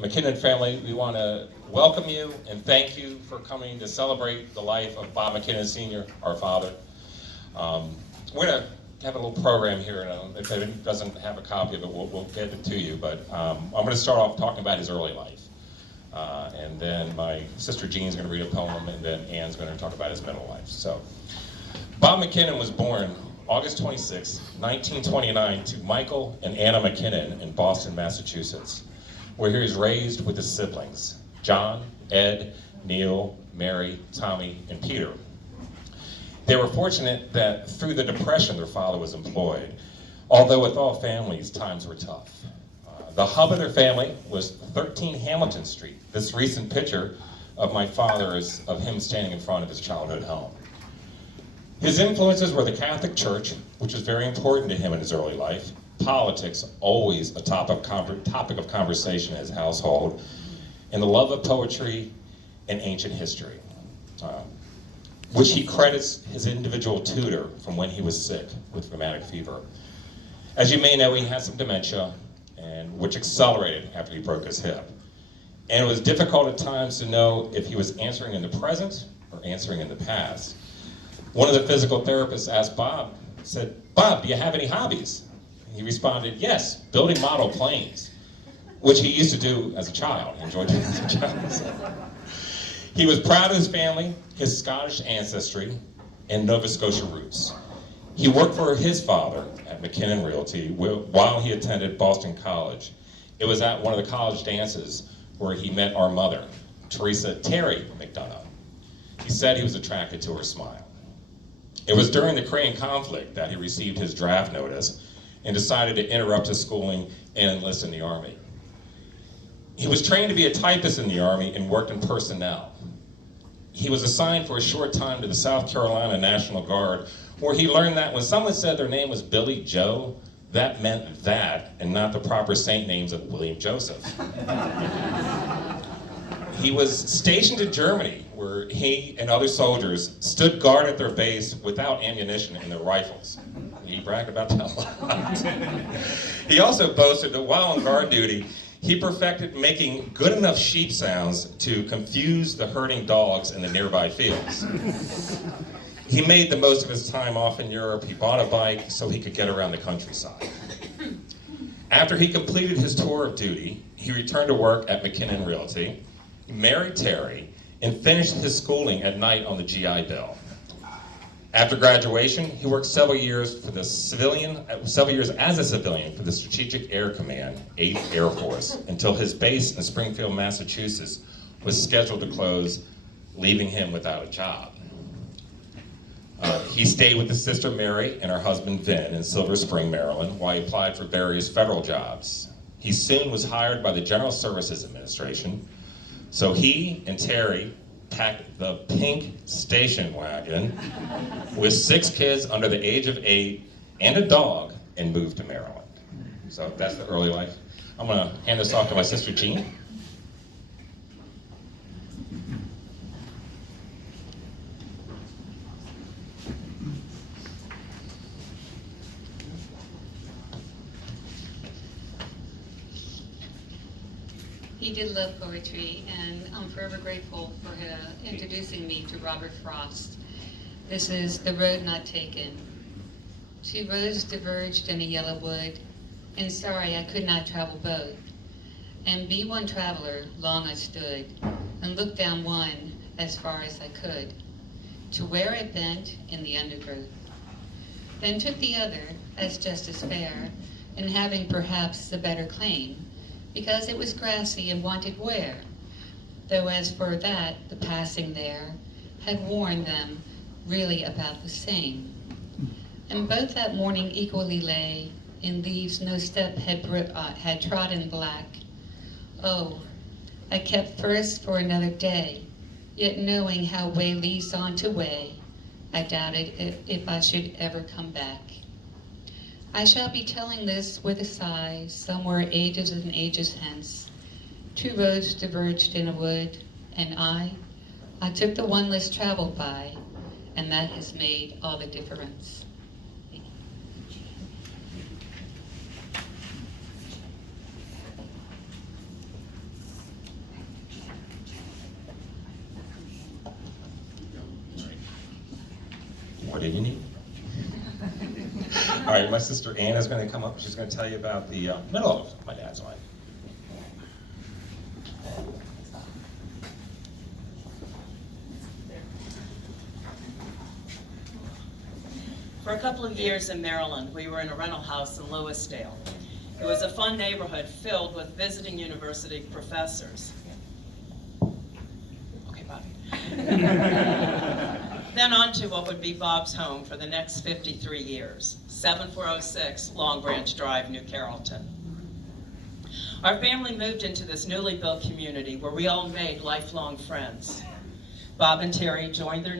the MacKinnon family, we want to welcome you and thank you for coming to celebrate the life of Bob MacKinnon Sr., our father. We're going to have a little program here, and if anyone doesn't have a copy of it, we'll get it to you, but I'm going to start off talking about his early life. And then my sister Jean's going to read a poem, and then Ann's going to talk about his middle life. So, Bob MacKinnon was born August 26, 1929, to Michael and Anna MacKinnon in Boston, Massachusetts, where he was raised with his siblings, John, Ed, Neil, Mary, Tommy, and Peter. They were fortunate that through the Depression their father was employed, although with all families, times were tough. The hub of their family was 13 Hamilton Street. This recent picture of my father is of him standing in front of his childhood home. His influences were the Catholic Church, which was very important to him in his early life, politics, always a topic of conversation in his household, and the love of poetry and ancient history, which he credits his individual tutor from when he was sick with rheumatic fever. As you may know, he had some dementia, and which accelerated after he broke his hip. And it was difficult at times to know if he was answering in the present or answering in the past. One of the physical therapists asked Bob, said, "Bob, do you have any hobbies?" And he responded, "Yes, building model planes," which he used to do as a child. He enjoyed doing as a child. He was proud of his family, his Scottish ancestry, and Nova Scotia roots. He worked for his father at MacKinnon Realty while he attended Boston College. It was at one of the college dances where he met our mother, Terry McDonough. He said he was attracted to her smile. It was during the Korean conflict that he received his draft notice and decided to interrupt his schooling and enlist in the Army. He was trained to be a typist in the Army and worked in personnel. He was assigned for a short time to the South Carolina National Guard, where he learned that when someone said their name was Billy Joe, that meant that and not the proper saint names of William Joseph. He was stationed in Germany, where he and other soldiers stood guard at their base without ammunition in their rifles. He bragged about that a lot. He also boasted that while on guard duty, he perfected making good enough sheep sounds to confuse the herding dogs in the nearby fields. He made the most of his time off in Europe. He bought a bike so he could get around the countryside. After he completed his tour of duty, he returned to work at MacKinnon Realty, married Terry, and finished his schooling at night on the GI Bill. After graduation, he worked several years as a civilian for the Strategic Air Command, 8th Air Force, until his base in Springfield, Massachusetts was scheduled to close, leaving him without a job. He stayed with his sister Mary and her husband Vin in Silver Spring, Maryland, while he applied for various federal jobs. He soon was hired by the General Services Administration, so he and Terry packed the pink station wagon with 6 kids under the age of 8 and a dog and moved to Maryland. So that's the early life. I'm gonna hand this off to my sister Jean. He did love poetry, and I'm forever grateful for introducing me to Robert Frost. This is The Road Not Taken. 2 roads diverged in a yellow wood, and sorry I could not travel both. And be one traveler, long I stood, and looked down one as far as I could, to where it bent in the undergrowth. Then took the other as just as fair, and having perhaps the better claim, because it was grassy and wanted wear, though as for that, the passing there had worn them really about the same. And both that morning equally lay in leaves no step had trodden black. Oh, I kept first for another day, yet knowing how way leads on to way, I doubted if I should ever come back. I shall be telling this with a sigh, somewhere ages and ages hence. 2 roads diverged in a wood, and I took the one less traveled by, and that has made all the difference. What did you need? All right, my sister Anna's going to come up. She's going to tell you about the middle of my dad's life. For a couple of years in Maryland, we were in a rental house in Lewisdale. It was a fun neighborhood filled with visiting university professors. Okay, Bobby. Then on to what would be Bob's home for the next 53 years, 7406 Long Branch Drive, New Carrollton. Our family moved into this newly built community where we all made lifelong friends. Bob and Terry joined their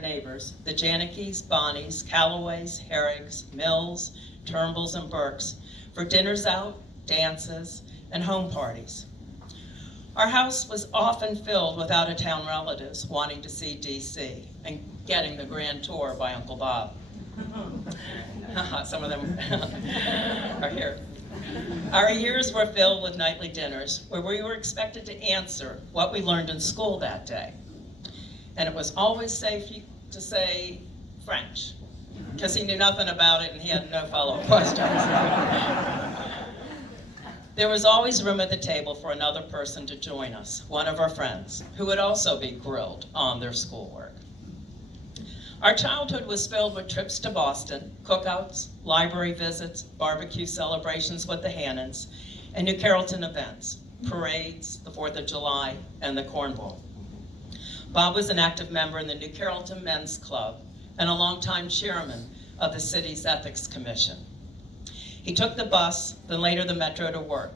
neighbors, the Janikes, Bonnies, Callaways, Herrigs, Mills, Turnbulls, and Burks, for dinners out, dances, and home parties. Our house was often filled with out-of-town relatives wanting to see DC and getting the grand tour by Uncle Bob. Some of them are here. Our years were filled with nightly dinners where we were expected to answer what we learned in school that day. And it was always safe to say French, because he knew nothing about it and he had no follow-up questions. There was always room at the table for another person to join us, one of our friends, who would also be grilled on their schoolwork. Our childhood was filled with trips to Boston, cookouts, library visits, barbecue celebrations with the Hannons, and New Carrollton events, parades, the 4th of July, and the Corn Bowl. Bob was an active member in the New Carrollton Men's Club and a longtime chairman of the city's Ethics Commission. He took the bus, then later the metro to work.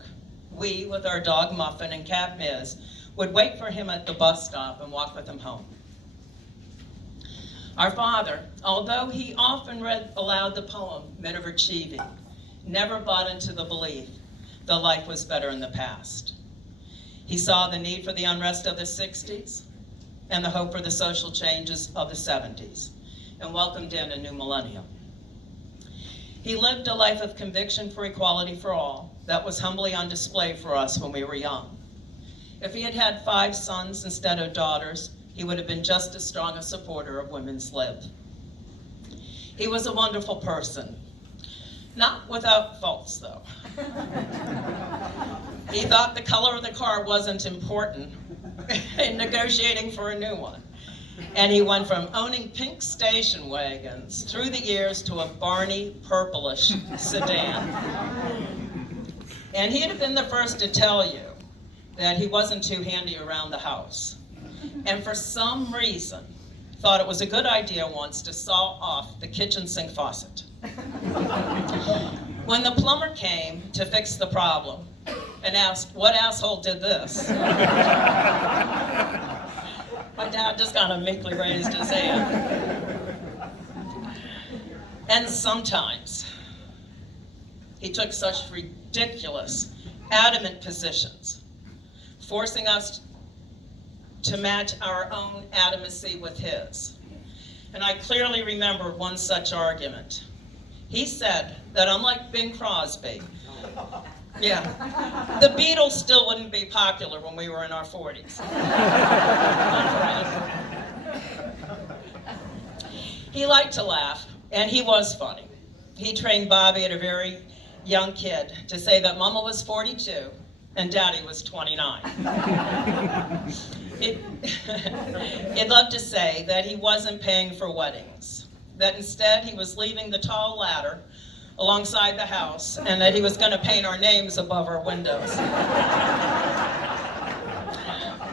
We, with our dog Muffin and cat Miz, would wait for him at the bus stop and walk with him home. Our father, although he often read aloud the poem Men of Achieving, never bought into the belief that life was better in the past. He saw the need for the unrest of the 60s and the hope for the social changes of the 70s, and welcomed in a new millennium. He lived a life of conviction for equality for all that was humbly on display for us when we were young. If he had had 5 sons instead of daughters, he would have been just as strong a supporter of women's lib. He was a wonderful person, not without faults though. He thought the color of the car wasn't important in negotiating for a new one. And he went from owning pink station wagons through the years to a Barney purplish sedan. And he'd have been the first to tell you that he wasn't too handy around the house. And for some reason, thought it was a good idea once to saw off the kitchen sink faucet. When the plumber came to fix the problem and asked, "What asshole did this?" My dad just kind of meekly raised his hand. And sometimes he took such ridiculous, adamant positions, forcing us to match our own adamancy with his. And I clearly remember one such argument. He said that unlike Bing Crosby, the Beatles still wouldn't be popular when we were in our 40s. He liked to laugh, and he was funny. He trained Bobby at a very young kid to say that Mama was 42 and Daddy was 29. He'd love to say that he wasn't paying for weddings, that instead he was leaving the tall ladder alongside the house, and that he was going to paint our names above our windows.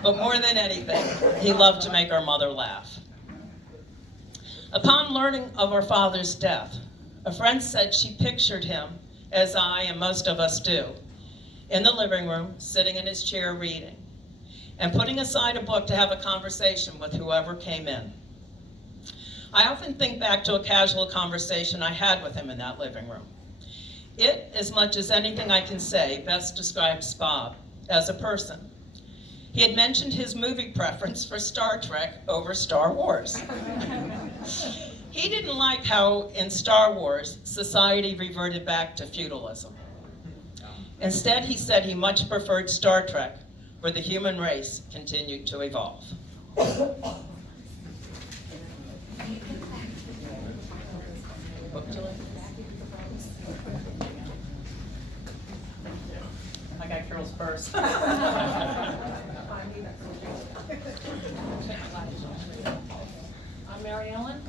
But more than anything, he loved to make our mother laugh. Upon learning of our father's death, a friend said she pictured him, as I and most of us do, in the living room, sitting in his chair reading, and putting aside a book to have a conversation with whoever came in. I often think back to a casual conversation I had with him in that living room. It, as much as anything I can say, best describes Bob as a person. He had mentioned his movie preference for Star Trek over Star Wars. He didn't like how, in Star Wars, society reverted back to feudalism. Instead, he said he much preferred Star Trek, where the human race continued to evolve. I got Carol's first. I'm Mary Ellen.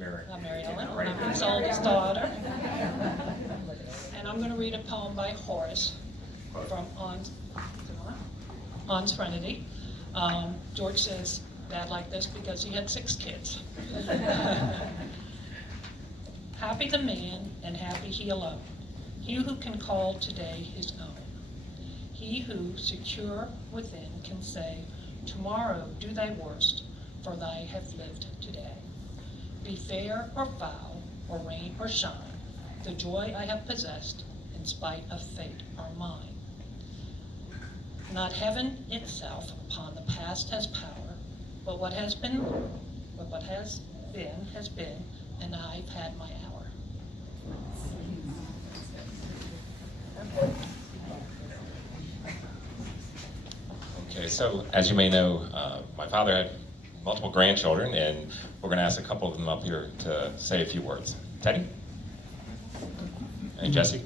Mary. I'm Mary Ellen. I'm his oldest daughter. And I'm going to read a poem by Horace from On Serenity. George says that like this because he had 6 kids. Happy the man, and happy he alone, he who can call today his own. He who, secure within, can say, tomorrow do thy worst, for thy have lived today. Be fair or foul, or rain or shine, the joy I have possessed, in spite of fate, are mine. Not heaven itself upon the past has power, but what has been, and I've had my hour. Okay, so as you may know, my father had multiple grandchildren, and we're going to ask a couple of them up here to say a few words. Teddy? And Jesse?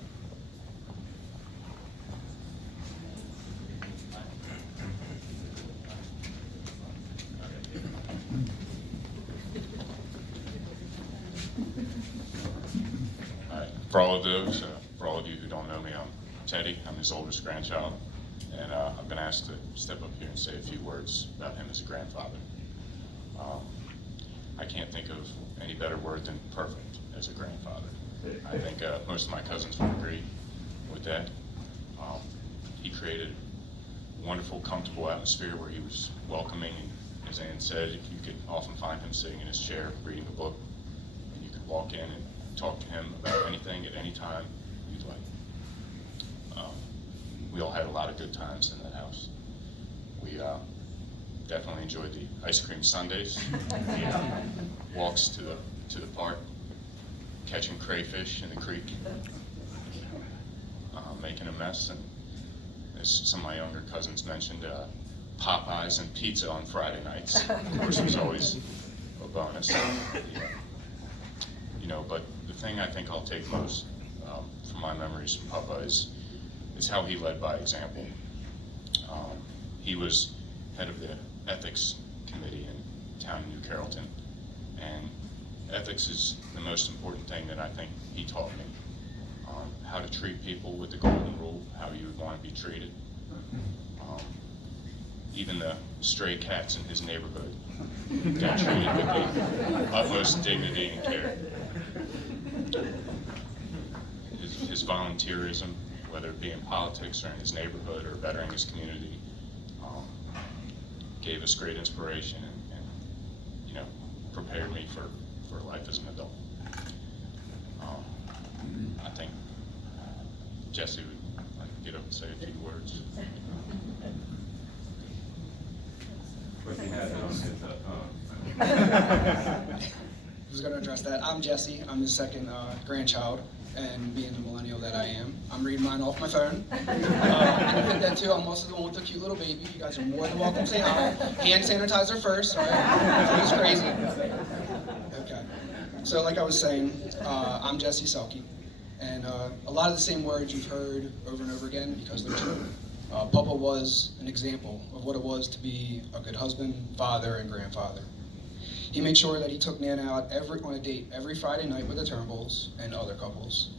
All right. For all of those, for all of you who don't know me, I'm Teddy. I'm his oldest grandchild, and I've been asked to step up here and say a few words about him as a grandfather. I can't think of any better word than perfect as a grandfather. I think most of my cousins would agree with that. He created a wonderful, comfortable atmosphere where he was welcoming, and as Ann said, you could often find him sitting in his chair reading a book, and you could walk in and talk to him about anything at any time you'd like. We all had a lot of good times in that house. We definitely enjoyed the ice cream sundaes, walks to the park, catching crayfish in the creek, making a mess, and as some of my younger cousins mentioned, Popeyes and pizza on Friday nights. Of course, was always a bonus. But the thing I think I'll take most from my memories from Papa is how he led by example. He was head of the ethics committee in town New Carrollton, and ethics is the most important thing that I think he taught me. How to treat people with the golden rule, how you would want to be treated. Even the stray cats in his neighborhood got treated with the utmost dignity and care. His volunteerism, whether it be in politics or in his neighborhood or bettering his community, gave us great inspiration and prepared me for life as an adult. I think Jesse would like to get up and say a few words. I was going to address that. I'm Jesse. I'm the second grandchild, and being the millennial that I am, I'm reading mine off my phone. And I think that too. I'm also the one with the cute little baby. You guys are more than welcome to say hi. Hand sanitizer first, all right? It was crazy. Okay. So like I was saying, I'm Jesse Selke, and a lot of the same words you've heard over and over again because they're true. Papa was an example of what it was to be a good husband, father, and grandfather. He made sure that he took Nana out on a date every Friday night with the Turnbulls and other couples.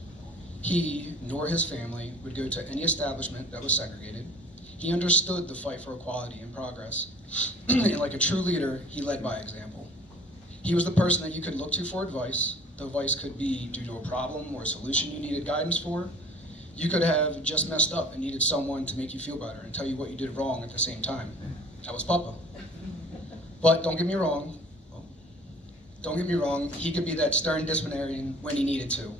He, nor his family, would go to any establishment that was segregated. He understood the fight for equality and progress. And like a true leader, he led by example. He was the person that you could look to for advice. The advice could be due to a problem or a solution you needed guidance for. You could have just messed up and needed someone to make you feel better and tell you what you did wrong at the same time. That was Papa. But don't get me wrong, he could be that stern disciplinarian when he needed to.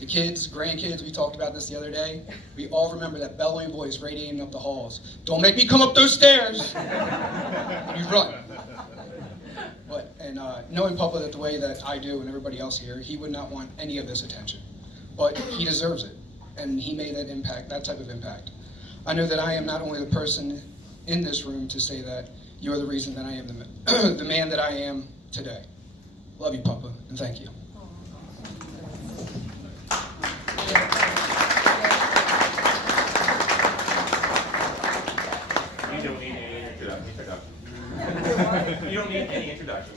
The kids, grandkids, we talked about this the other day, we all remember that bellowing voice radiating up the halls. Don't make me come up those stairs! And you run. And knowing Papa that the way that I do and everybody else here, he would not want any of this attention. But he deserves it, and he made that impact, that type of impact. I know that I am not only the person in this room to say that you are the reason that I am the man that I am today. Love you, Papa, and thank you. You don't need any introduction. You don't need any introduction.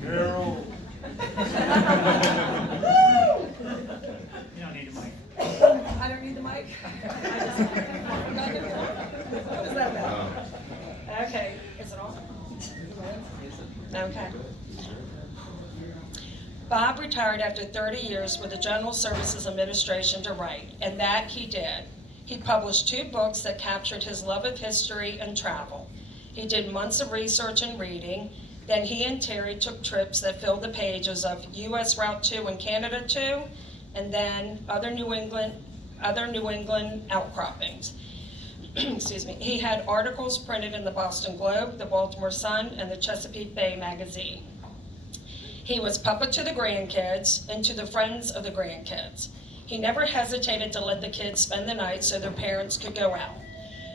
Girl. You don't need a mic. I don't need the mic. What is that about? Okay, is it on? Okay. Bob retired after 30 years with the General Services Administration to write, and that he did. He published 2 books that captured his love of history and travel. He did months of research and reading. Then he and Terry took trips that filled the pages of U.S. Route 2 and Canada 2, and then other New England outcroppings. Excuse me. He had articles printed in the Boston Globe, the Baltimore Sun, and the Chesapeake Bay Magazine. He was papa to the grandkids and to the friends of the grandkids. He never hesitated to let the kids spend the night so their parents could go out.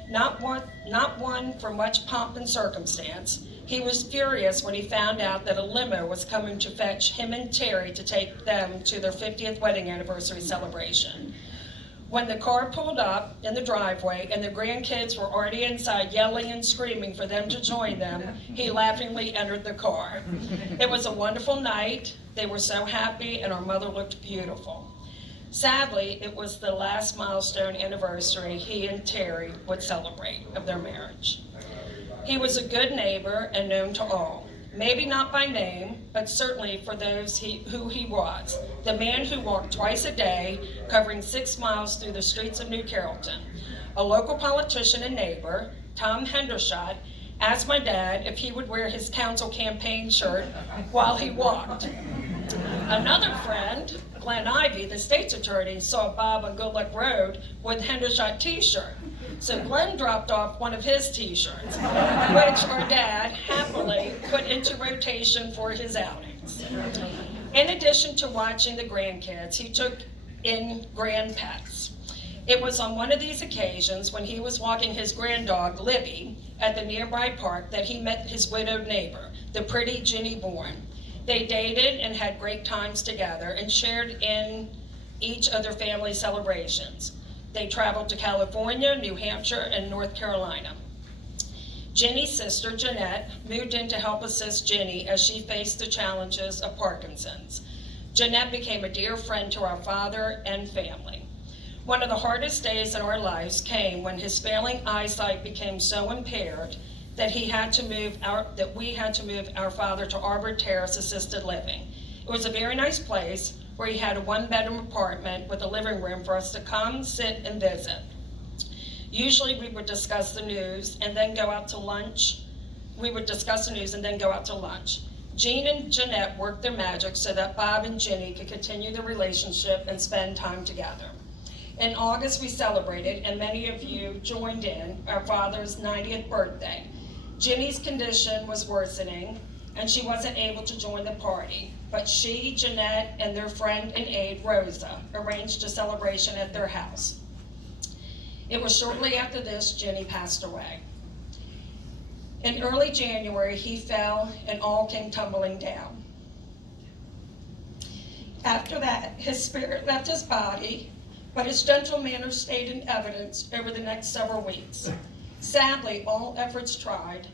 Not one for much pomp and circumstance. He was furious when he found out that a limo was coming to fetch him and Terry to take them to their 50th wedding anniversary celebration. When the car pulled up in the driveway and the grandkids were already inside yelling and screaming for them to join them, he laughingly entered the car. It was a wonderful night. They were so happy, and our mother looked beautiful. Sadly, it was the last milestone anniversary he and Terry would celebrate of their marriage. He was a good neighbor and known to all. Maybe not by name, but certainly for those who he was. The man who walked twice a day, covering 6 miles through the streets of New Carrollton. A local politician and neighbor, Tom Hendershot, asked my dad if he would wear his council campaign shirt while he walked. Another friend, Glenn Ivey, the state's attorney, saw Bob on Good Luck Road with Hendershot t-shirt. So Glenn dropped off one of his t-shirts, which our dad happily put into rotation for his outings. In addition to watching the grandkids, he took in grand pets. It was on one of these occasions when he was walking his granddog, Libby, at the nearby park that he met his widowed neighbor, the pretty Ginny Bourne. They dated and had great times together and shared in each of their family celebrations. They traveled to California, New Hampshire, and North Carolina. Ginny's sister, Jeanette, moved in to help assist Ginny as she faced the challenges of Parkinson's. Jeanette became a dear friend to our father and family. One of the hardest days in our lives came when his failing eyesight became so impaired that we had to move our father to Arbor Terrace Assisted Living. It was a very nice place where he had a 1-bedroom apartment with a living room for us to come, sit, and visit. Usually we would discuss the news and then go out to lunch. Jean and Jeanette worked their magic so that Bob and Ginny could continue the relationship and spend time together. In August, we celebrated, and many of you joined in, our father's 90th birthday. Ginny's condition was worsening, and she wasn't able to join the party. But she, Jeanette, and their friend and aide, Rosa, arranged a celebration at their house. It was shortly after this Ginny passed away. In early January, he fell and all came tumbling down. After that, his spirit left his body, but his gentle manner stayed in evidence over the next several weeks. Sadly, all efforts tried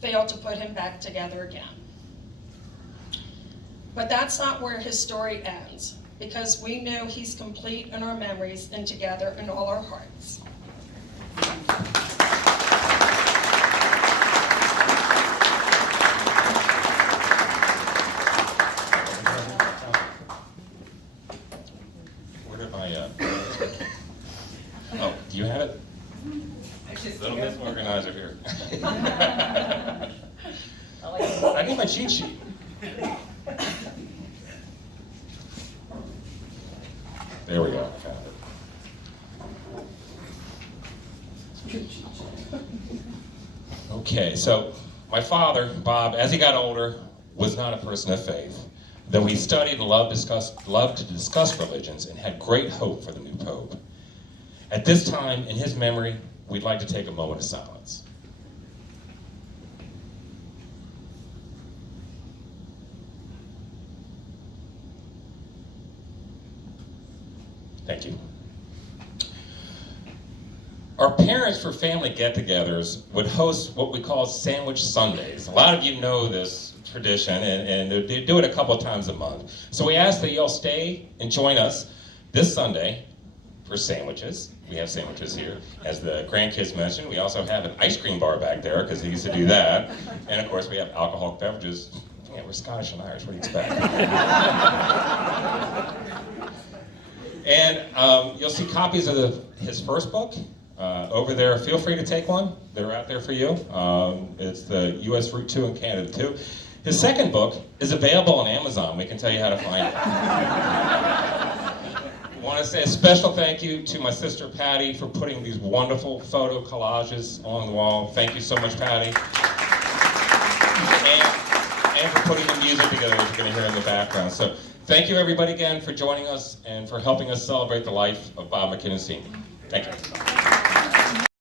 failed to put him back together again. But that's not where his story ends, because we know he's complete in our memories and together in all our hearts. Where did my, oh, do you have it? Little misorganizer here. I need my cheat sheet. There we go, I found it. Okay, so my father, Bob, as he got older, was not a person of faith. Though he studied and loved to discuss religions and had great hope for the new pope. At this time, in his memory, we'd like to take a moment of silence. Thank you. Our parents, for family get-togethers, would host what we call Sandwich Sundays. A lot of you know this tradition, and they do it a couple of times a month. So we ask that y'all stay and join us this Sunday for sandwiches. We have sandwiches here. As the grandkids mentioned, we also have an ice cream bar back there, because they used to do that. And of course, we have alcoholic beverages. Yeah, we're Scottish and Irish, what do you expect? And you'll see copies of his first book over there. Feel free to take one. They're out there for you. It's the U.S. Route 2 and Canada 2. His second book is available on Amazon. We can tell you how to find it. I want to say a special thank you to my sister Patty for putting these wonderful photo collages on the wall. Thank you so much, Patty. And for putting the music together, as you're going to hear in the background. So thank you everybody again for joining us and for helping us celebrate the life of Bob MacKinnon Sr. Thank you.